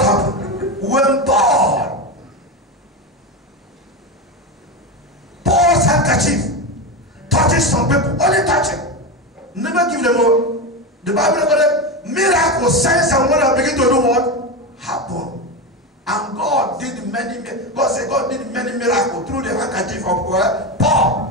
what happened? When Paul's handkerchief touches some people, only touch it. Never give them all. The Bible recorded miracles, signs and wonders begin to do what? Happen. And God did many miracles through the handkerchief of Paul.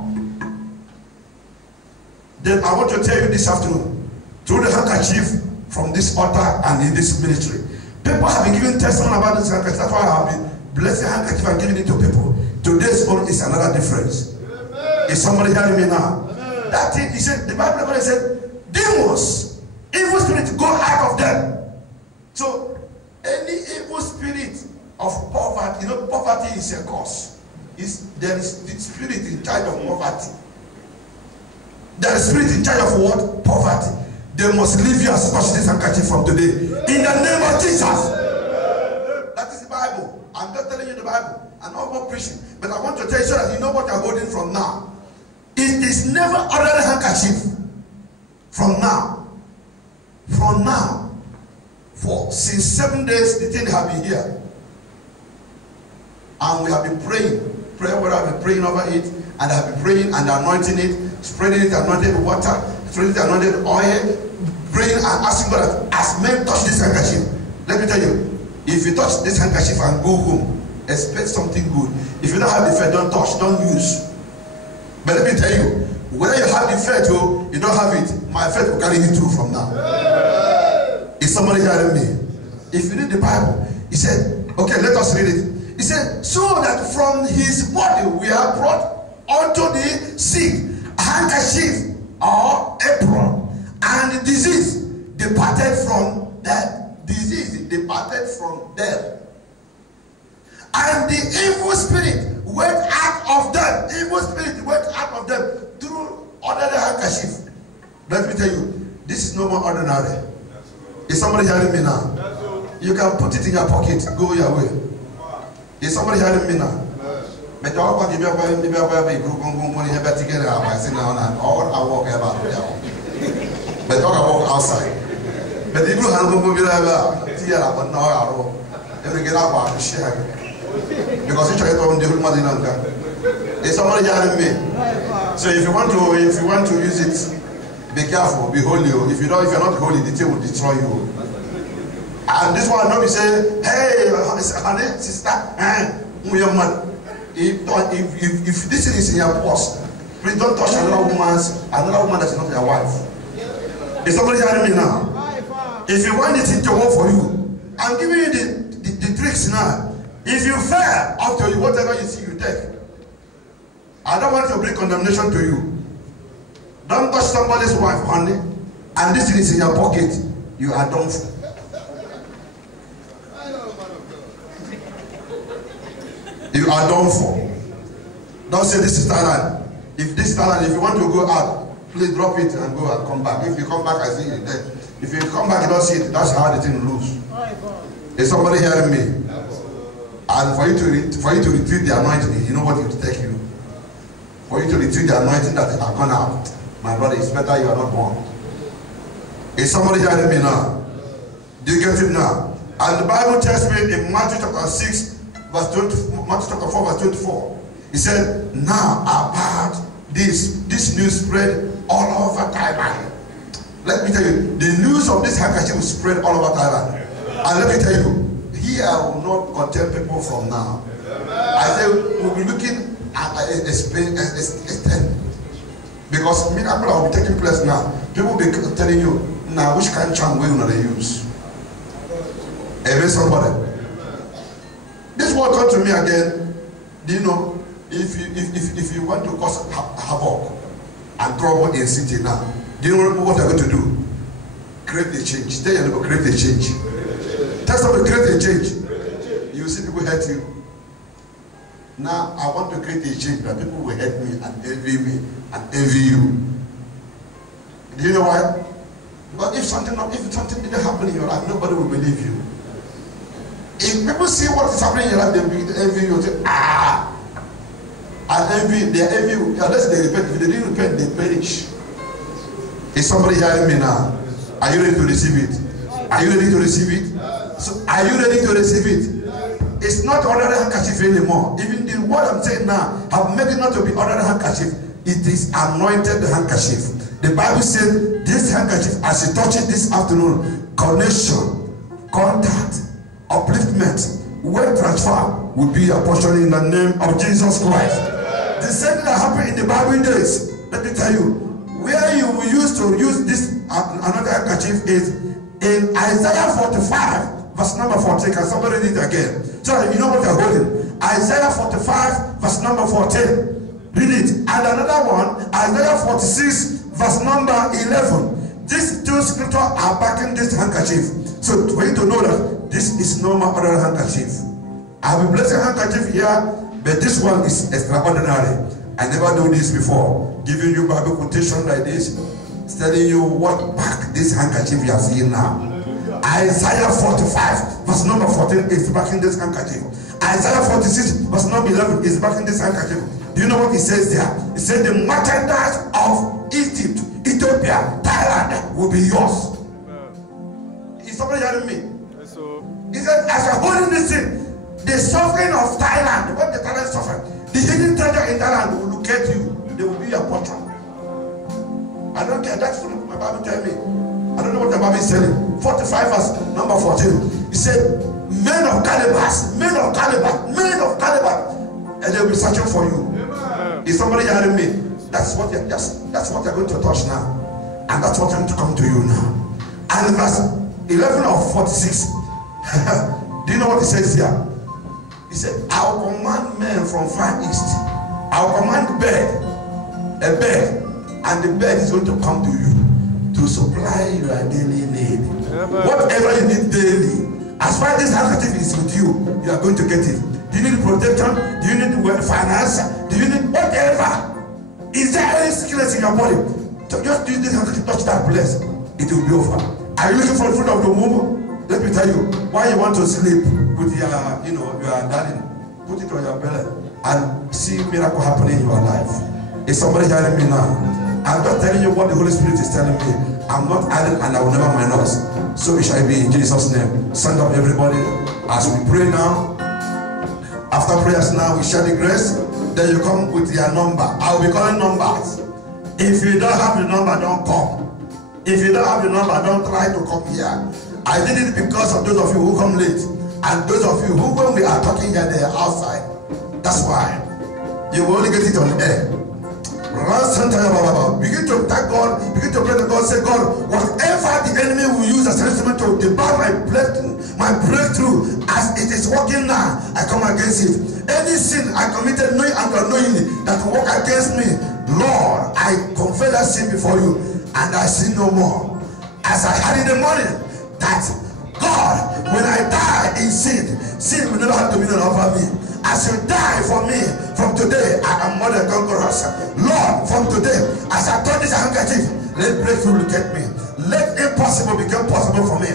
Then I want to tell you this afternoon, through the handkerchief from this altar and in this ministry, people have been giving testimony about this handkerchief. That's why I have been blessing handkerchief and giving it to people. Today's one is another difference. Amen. Is somebody hearing me now? Amen. That thing, he said, the Bible said, demons, evil spirits go out of them. So any evil spirit of poverty, you know, poverty is a cause. There is the spirit in charge of poverty. There is spirit in charge of what? Poverty. They must leave you as touch this handkerchief from today. In the name of Jesus. That is the Bible. I'm not telling you the Bible. I'm not about preaching. But I want to tell you so that you know what you're holding from now. It is never ordinary handkerchief. From now. From now. Since 7 days, the thing have been here. And we have been praying. Prayer where I've been praying over it. And I've been praying and anointing it. Spreading it, anointed with water. Spreading it, anointed with oil. Praying and asking God that as men touch this handkerchief. Let me tell you. If you touch this handkerchief and go home, expect something good. If you don't have the faith, don't touch, don't use. But let me tell you, whether you have the faith or you don't have it, my faith will carry you through from now. Is somebody hearing me? If you read the Bible, he said, okay, let us read it. He said, so that from his body we are brought unto the sick a handkerchief or apron, and the disease departed from them. Disease departed from them. And the evil spirit went out of them. Evil spirit went out of them through ordinary handkerchief. Let me tell you, this is no more ordinary. Is somebody hearing me now? You can put it in your pocket, go your way. Is somebody hearing me now? But I walk outside. But if you have to go every get up and share because it's on the is somebody hearing me? So if you want to use it, be careful, be holy. If you're not holy, the thing will destroy you. And this one not be say, hey, honey, sister, if this is in your purse, please don't touch another woman that's not your wife. Is somebody hearing me now? If you want it to work for you, I'm giving you the tricks now. If you fail, after you, whatever you see, you take. I don't want to bring condemnation to you. Don't touch somebody's wife, honey, and this thing is in your pocket. You are done for. You are done for. Don't say this is talent. If this talent, if you want to go out, please drop it and go and come back. If you come back, I see it there. If you come back, you don't see it. That's how the thing lose. Is somebody hearing me? And for you to retrieve the anointing, you know what it will take you. For you to retrieve the anointing that have gone out, my brother, it's better you are not born. Is somebody hearing me now? Do you get it now? And the Bible tells me in Matthew chapter 6, verse 20, Matthew chapter 4, verse 24. He said, now about this news spread all over Thailand. Let me tell you, the news of this handkerchief will spread all over Thailand. And let me tell you, here I will not contain people from now. I say we'll be looking at a extent. Because miracle will be taking place now. People will be telling you, now which kind of charm will they use? Amen, somebody. This will come to me again. Do you know, if you want to cause havoc and trouble in city now, do you know what I'm going to do? Create a change. Tell your neighbor, create a change. Tell somebody, create a change. You see people hurt you. Now I want to create a change that people will hurt me and envy you. Do you know why? But if something didn't happen in your life, nobody will believe you. If people see what is happening in your life, they will envy you and say, ah. And they envy you unless they repent. If they didn't repent, they perish. Is somebody hearing me now? Are you ready to receive it? Are you ready to receive it? So are you ready to receive it? It's not ordinary handkerchief anymore. Even the word I'm saying now, I've made it not to be ordinary handkerchief. It is anointed handkerchief. The Bible said this handkerchief, as you touch it this afternoon, connection, contact, upliftment, wealth transfer will be a portion in the name of Jesus Christ. The same thing that happened in the Bible days. Let me tell you, where you used to use this another handkerchief is in Isaiah 45, verse number 14. Can somebody read it again? So you know what you're holding. Isaiah 45, verse number 14. Read it. And another one, Isaiah 46, verse number 11. These two scriptures are backing this handkerchief. So for you to know that this is no more other handkerchief. I have a blessed handkerchief here, but this one is extraordinary. I never knew this before. Giving you Bible quotation like this, telling you what back this handkerchief you are seeing now. Isaiah 45, verse number 14 is backing this handkerchief. Isaiah 46, verse number 11 is backing this handkerchief. Do you know what it says there? It says the merchandise of Egypt, Ethiopia, Thailand will be yours. Is somebody hearing me? Yes, sir. He said, as you're holding this thing, the suffering of Thailand, what the Thailand suffered, the hidden treasure in Thailand will look at you. They will be your portion. I don't care. That's what my Bible tells me. I don't know what the Bible is telling. 45 verse number 14. He said, men of Calibas, men of Calibas, men of Calibas, and they'll be searching for you. Amen. Is somebody hearing me? That's what you're going to touch now. And that's what's going to come to you now. And in verse 11 of 46, do you know what he says here? He said, I'll command men from far east. I'll command a bed, and the bed is going to come to you to supply your daily need. Amen. Whatever you need daily, as far as this handkerchief is with you, you are going to get it. Do you need protection? Do you need finance? Do you need whatever? Is there any sickness in your body? So just use this handkerchief, touch that place. It will be over. Are you looking for the fruit of the womb? Let me tell you, why you want to sleep with your, your darling, put it on your belly and see miracle happening in your life. Is somebody hearing me now? I'm not telling you what the Holy Spirit is telling me. I'm not adding and I will never minus. So it shall be in Jesus' name. Stand up everybody as we pray now. After prayers now, we share the grace. Then you come with your number. I will be calling numbers. If you don't have the number, don't come. If you don't have the number, don't try to come here. I did it because of those of you who come late. And those of you who, when we are talking here, they are outside. That's why. You will only get it on air. Begin to thank God, begin to pray to God, say, God, whatever the enemy will use as an instrument to debar my breakthrough, as it is working now, I come against it. Any sin I committed knowing and unknowingly that will work against me, Lord, I confess that sin before you, and I sin no more. As I had in the morning, that God, when I die in sin, sin will never have dominion over me. As you die for me, from today, I am more than conquerors. Lord, from today, as I turn this handkerchief, let breakthrough look at me. Let impossible become possible for me.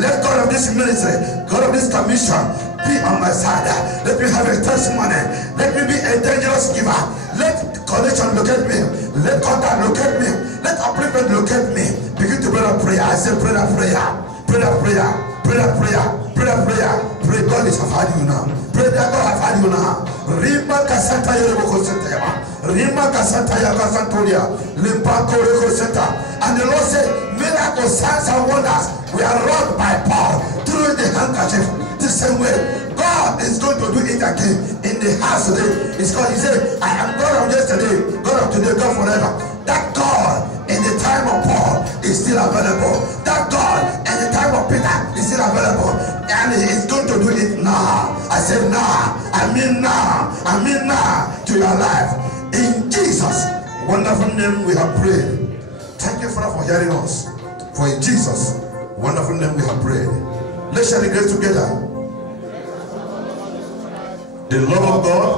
Let God of this ministry, God of this commission, be on my side. Let me have a testimony. Let me be a dangerous giver. Let connection look at me. Let contact look at me. Let upliftment look at me. Begin to pray a prayer. I say pray a prayer. Pray a prayer. Pray a prayer. Pray a prayer. Pray God is have had you now. Pray that God have had you now. Rima kasanta yoroko sentema. Rima kasanta yakasantoria. Limpa koreko senta. And the Lord said, miracles, signs and wonders, we are wrought by power through the handkerchief. The same way, God is going to do it again in the house today. It's because He said, I am God of yesterday, God of today, God forever. That God in the time of Paul is still available. That God in the time of Peter is still available. And He is going to do it now. I said now. I mean now. I mean now to your life. In Jesus' wonderful name we have prayed. Thank you, Father, for hearing us. For in Jesus' wonderful name we have prayed. Let's share the grace together. The love of God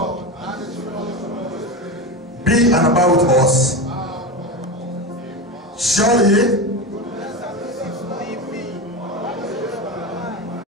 be and about us. Surely